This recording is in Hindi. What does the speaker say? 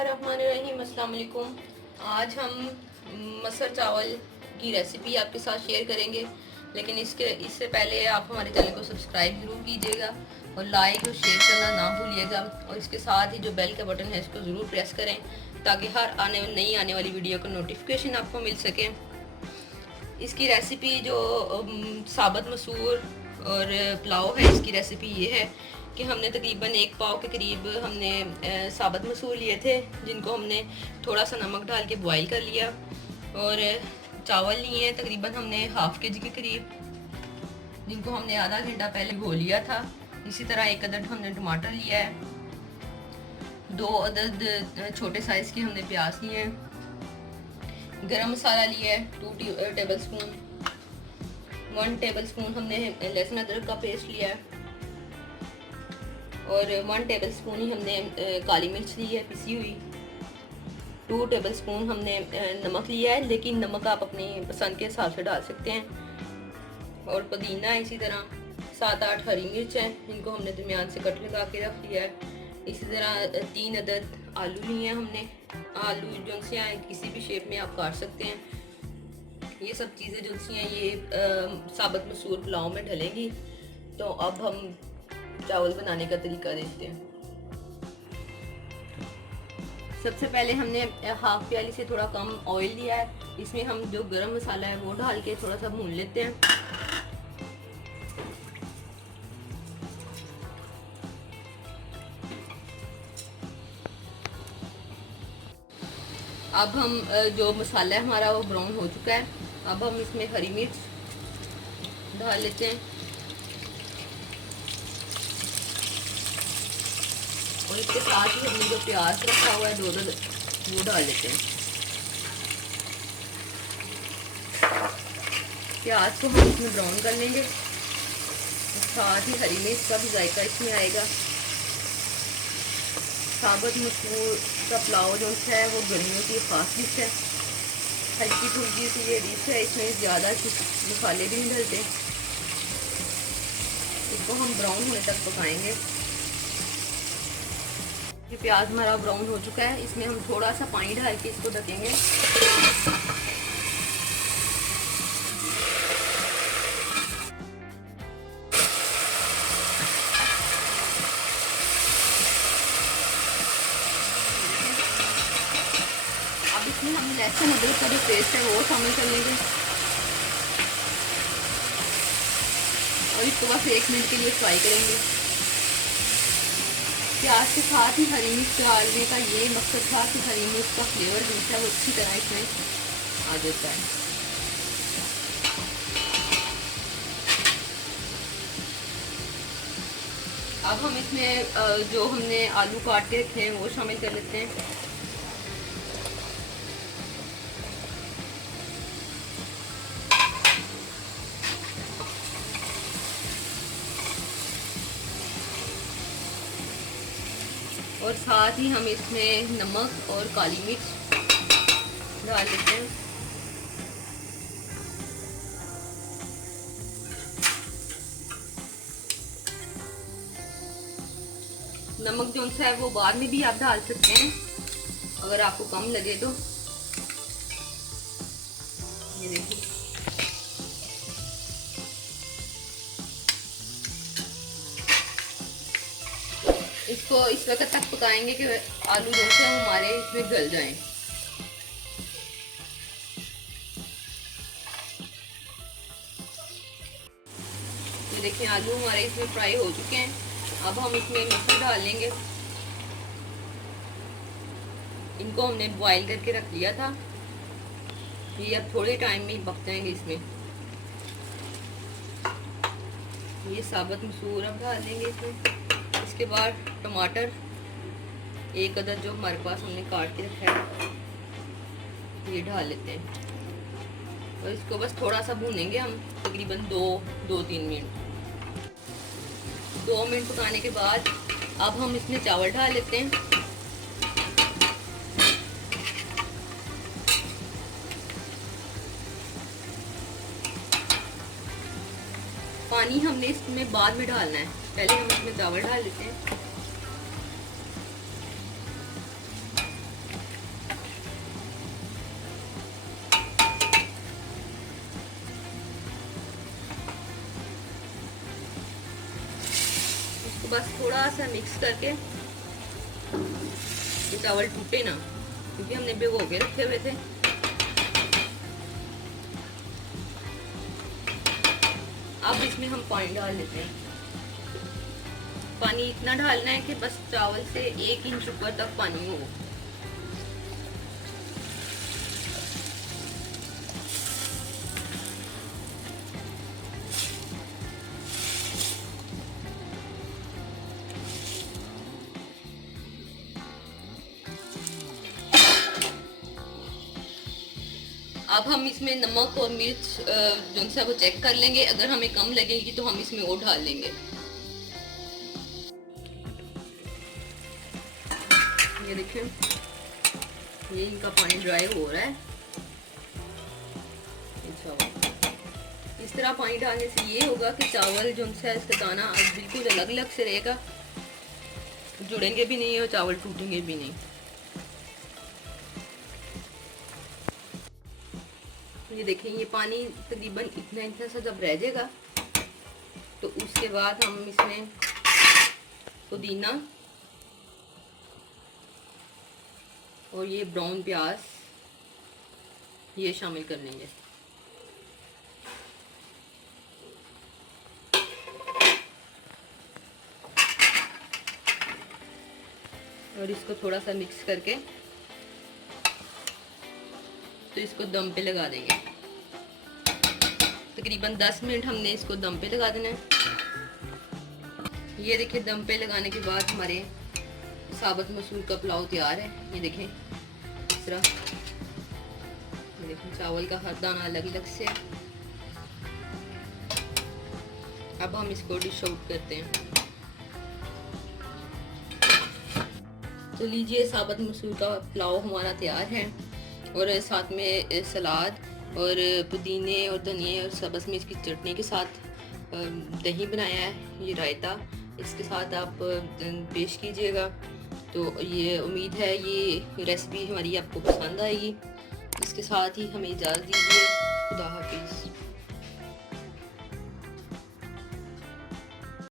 बिस्मिल्लाहिर्रहमानिर्रहीम। अस्सलाम वालेकुम। आज हम मसर चावल की रेसिपी आपके साथ शेयर करेंगे, लेकिन इससे पहले आप हमारे चैनल को सब्सक्राइब ज़रूर कीजिएगा और लाइक और शेयर करना ना भूलिएगा, और इसके साथ ही जो बेल का बटन है इसको ज़रूर प्रेस करें ताकि हर नई आने वाली वीडियो का नोटिफिकेशन आपको मिल सके। इसकी रेसिपी जो साबुत मसूर और पुलाव है, इसकी रेसिपी ये है कि हमने तकरीबन 1 पाव के करीब हमने साबुत मसूर लिए थे, जिनको हमने थोड़ा सा नमक डाल के बॉईल कर लिया, और चावल लिए हैं तकरीबन हमने हाफ के जी के करीब, जिनको हमने आधा घंटा पहले भिगो लिया था। इसी तरह 1 अदद हमने टमाटर लिया है, 2 अदद छोटे साइज़ के हमने प्याज लिए हैं, गरम मसाला लिया है 2 टेबल स्पून, 1 टेबल स्पून हमने लहसुन अदरक का पेस्ट लिया है, और 1 टेबल स्पून ही हमने काली मिर्च ली है पिसी हुई, 2 टेबल स्पून हमने नमक लिया है, लेकिन नमक आप अपनी पसंद के हिसाब से डाल सकते हैं, और पुदीना है। इसी तरह 7-8 हरी मिर्च हैं, इनको हमने दरमियान से कट लगा के रख लिया है। इसी तरह 3 अदद आलू लिए हैं हमने, आलू जो से हैं किसी भी शेप में आप काट सकते हैं। ये सब चीज़ें जो सी हैं ये साबुत मसूर पुलाव में डलेंगी। तो अब हम चावल बनाने का तरीका देखते हैं। सबसे पहले हमने हाफ प्याली से थोड़ा कम ऑयल लिया है, इसमें हम जो गरम मसाला है वो डाल के थोड़ा सा भून लेते हैं। अब हम जो मसाला है हमारा वो ब्राउन हो चुका है, अब हम इसमें हरी मिर्च डाल लेते हैं, और इसके साथ ही हमने जो प्याज रखा हुआ है 2 वो डाल लेते हैं। प्याज को हम इसमें ब्राउन कर लेंगे, साथ ही हरी मिर्च का भी जायका इसमें आएगा। साबुत मसूर का पुलाव जो है वो गर्मियों की ख़ास डिश है, हल्की फुल्की सी ये डिश है, इसमें ज़्यादा मसाले भी नहीं डलते। इसको हम ब्राउन होने तक पकाएंगे। ये प्याज हमारा ब्राउन हो चुका है, इसमें हम थोड़ा सा पानी डाल के इसको ढकेंगे। अब इसमें हम लहसुन अदरक का जो पेस्ट है वो शामिल कर लेंगे, और इसको बस 1 मिनट के लिए फ्राई करेंगे। प्याज के साथ ही हरी मिर्च डालने का ये मकसद था कि हरी मिर्च का फ्लेवर जो है वो अच्छी तरह इसमें आ जाता है। अब हम इसमें जो हमने आलू काट के रखे हैं वो शामिल कर लेते हैं। और साथ ही हम इसमें नमक और काली मिर्च डाल लेते हैं। नमक जो है वो बाद में भी आप डाल सकते हैं अगर आपको कम लगे तो। ये देखिए, इसको इस वक्त तक पकाएंगे कि आलू जो है हमारे इसमें गल जाएं। ये देखिए आलू हमारे इसमें फ्राई हो चुके हैं। अब हम इसमें मटर डाल लेंगे, इनको हमने बॉईल करके रख लिया था, ये अब थोड़े टाइम में ही पक जाएंगे इसमें। ये साबुत मसूर अब डाल लेंगे इसमें। इसके बाद टमाटर 1 अदद जो हमारे पास हमने काट के रखा है ये डाल लेते हैं, और इसको बस थोड़ा सा भूनेंगे हम तकरीबन 2-3 मिनट। 2 मिनट पकाने के बाद अब हम इसमें चावल डाल लेते हैं। पानी हमने इसमें बाद में डालना है, पहले हम इसमें चावल डाल देते हैं। बस थोड़ा सा मिक्स करके, ये चावल टूटे ना, क्योंकि हमने भिगो के रखे हुए थे। अब इसमें हम पानी डाल लेते हैं। पानी इतना डालना है कि बस चावल से 1 इंच ऊपर तक पानी हो। अब हम इसमें नमक और मिर्च जो है वो चेक कर लेंगे। अगर हमें कम लगेगी तो हम इसमें और डाल लेंगे। ये देखिए, ये इनका पानी ड्राई हो रहा है। इस तरह पानी डालने से ये होगा कि चावल जो है इसका दाना अब बिल्कुल अलग अलग से रहेगा, जुड़ेंगे भी नहीं और चावल टूटेंगे भी नहीं। ये देखें, ये पानी तकरीबन इतना सा जब रह जाएगा तो उसके बाद हम इसमें पुदीना और ये ब्राउन प्याज ये शामिल कर लेंगे। और इसको थोड़ा सा मिक्स करके तो इसको दम पे लगा देंगे। तकरीबन 10 मिनट हमने इसको दम पे लगा देना है। ये देखिए, दम पे लगाने के बाद हमारे साबुत मसूर का पुलाव तैयार है। ये देखें इस तरह, ये देखें चावल का हर दाना अलग अलग से है। अब हम इसको डिश आउट करते हैं। तो लीजिए, साबुत मसूर का पुलाव हमारा तैयार है और साथ में सलाद और पुदीने और धनिए और सब्ज़ मिर्च की चटनी के साथ दही बनाया है, ये रायता, इसके साथ आप पेश कीजिएगा। तो ये उम्मीद है ये रेसिपी हमारी आपको पसंद आएगी। इसके साथ ही हमें इजाज़त दीजिए। खुदा हाफिज़।